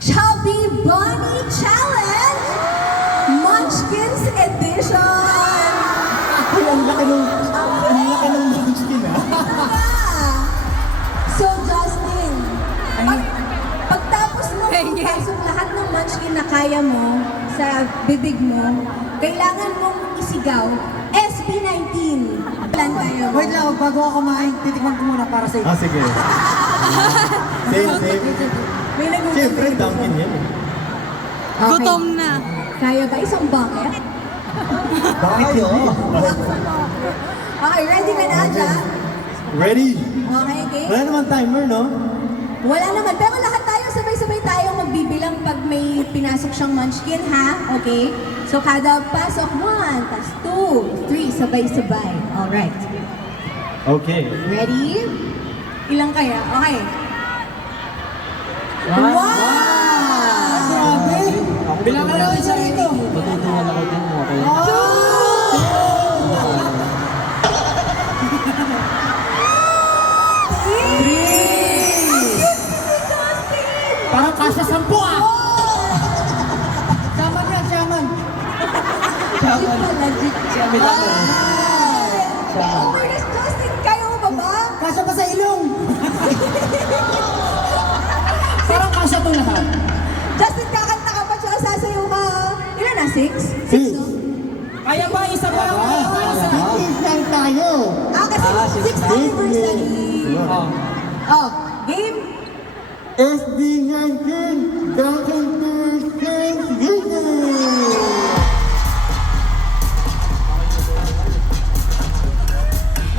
Chubby Bunny Challenge Munchkins Edition! Ay, ang laki ng munchkin ah. So Justin, pagtapos mo ipasok lahat ng munchkin na kaya mo sa bibig mo, kailangan mong isigaw SB19. Plan tayo. Wait lang, bago ako kumain, titikman ko muna para sa iyo. Ah, sige. Save. May nagugutom. Siyempre, Dunkin yan eh. Okay. Gutom na. Kaya ba isang bucket? Bakit yun? Okay, ready ka na, Ja? Ready? Okay, okay? Wala naman timer, no? Wala naman. Pero lahat tayo, sabay-sabay tayong magbibilang pag may pinasok siyang munchkin, ha? Okay? So, kada pasok, 1, tas 2, 3, sabay-sabay. Alright. Okay. Ready? Ilang kaya? Okay. Wow! Wow! Grabe! Bilang ka lang isa rito. Matutuwa ako din mo. Okay. Parang kasya 10 ah! Shaman yan, shaman. Legit pala, legit. Oh my gosh, Justin, kaya mo ba ba? Kasya pa sa ilong. Parang kasya to lahat. Justin, kakanta ka pa tsaka sasayaw ka. Ilan na? 6? 6. No? Kaya ba? Isa pa. Isa. Lang tayo. Kasi 6th anniversary. Oh, game? SD19 Dunkin Donuts Union.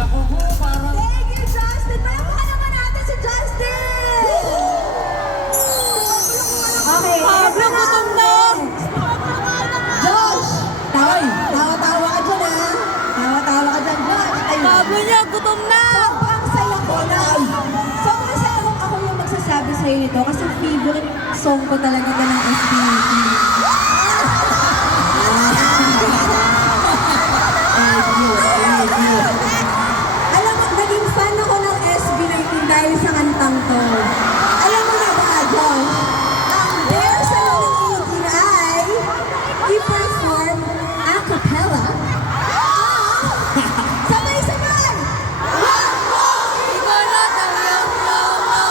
Thank you, Justin! Palamukan naman natin si Justin! Okay, Pablo, gutom na! Josh! Tawa-tawa ka dyan, ha? Tawa-tawa ka dyan, Josh! Ayun. Pablo niya, gutom na! Sobrang saya ko na. Sobrang saya kung ako yung magsasabi sa'yo nito kasi favorite song ko talaga ka ng SB19. Alam mo, naging fan ako ng SB19 dahil sa kantang to. Alam mo na ba, Josh? Ang dare sa ng 18 ay i-perform a cappella. Sabay-sabay! Ikaw na, tawag mo ako!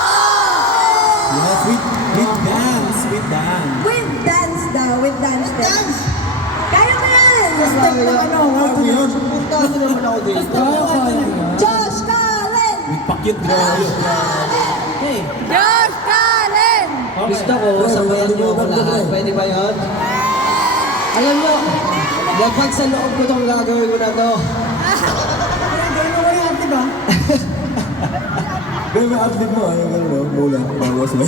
Yes, with dance. With dance. With dance daw, with dance steps. Kaya mo yan! Step na ano. Ano yun? Puntahan naman ako dito. Josh Cullen! With pakyut grabe. Hey. Josh Cullen! Gusto ko, sabayan niyo ako lahat. Pwede ba yun? Alam mo, dapat sa loob ko itong gagawin ko na to. Gawin mo yung arte ba? Pero may outfit mo, ayaw gano'n, no? Mula, bawas na.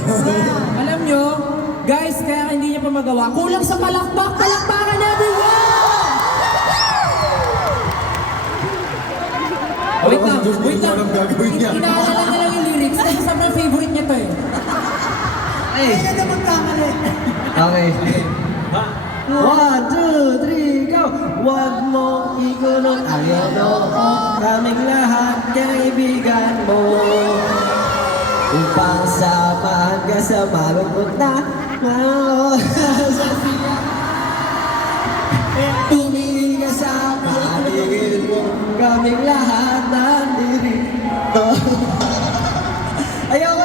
Alam nyo, guys, kaya hindi niya pa magawa. Kulang sa palakpak. Palakpakan everyone! Wait lang, wait lang. Gagawin niya. Inaalala niya lang yung lyrics kasi sobrang favorite niya to eh. Ay! Kaya naman kamali. Okay. 1, 2, 3, go! Huwag mo ikulong ang loob. Kaming lahat kaibigan mo. Upang samahan ka sa malungkot na sa siya. Tumingin ka sa paligid mo. Kaming lahat nandito. Ayoko